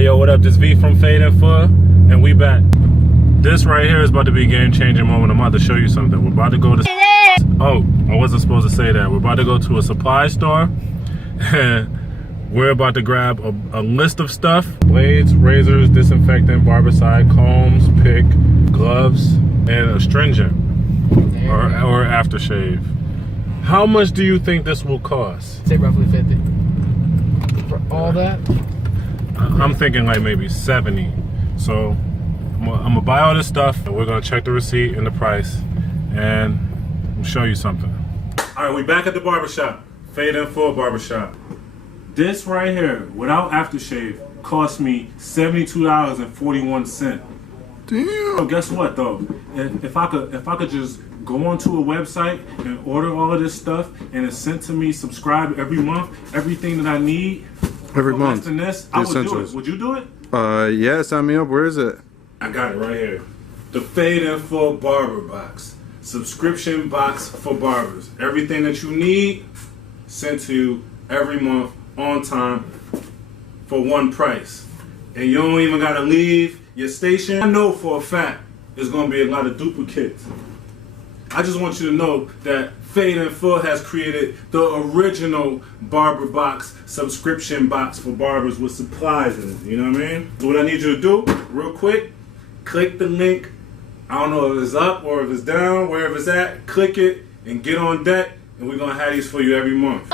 Yo, what up? This V from Fade and Full, and we back. This right here is about to be a game-changing moment. I'm about to show you something. We're about to go to... Oh, I wasn't supposed to say that. We're about to go to a supply store, and we're about to grab a list of stuff. Blades, razors, disinfectant, barbicide, combs, pick, gloves, and astringent, or aftershave. How much do you think this will cost? Say roughly 50. For all that? I'm thinking like maybe 70. So I'm gonna buy all this stuff, and we're gonna check the receipt and the price, and I'll show you something. All right, we back at the barbershop, Fade and Full barbershop. This right here, without aftershave, cost me $72.41. Damn. So guess what though? If I could just go onto a website and order all of this stuff, and it's sent to me, subscribe every month, everything that I need. Every month. Than this, I would do it. Would you do it? Yeah, sign me up. Where is it? I got it right here. The Fade and Full Barber Box. Subscription box for barbers. Everything that you need sent to you every month on time for one price. And you don't even gotta leave your station. I know for a fact there's gonna be a lot of duplicates. I just want you to know that Fade and Full has created the original Barber Box subscription box for barbers with supplies in it. You know what I mean? So what I need you to do, real quick, click the link. I don't know if it's up or if it's down, wherever it's at. Click it and get on deck, and we're gonna have these for you every month.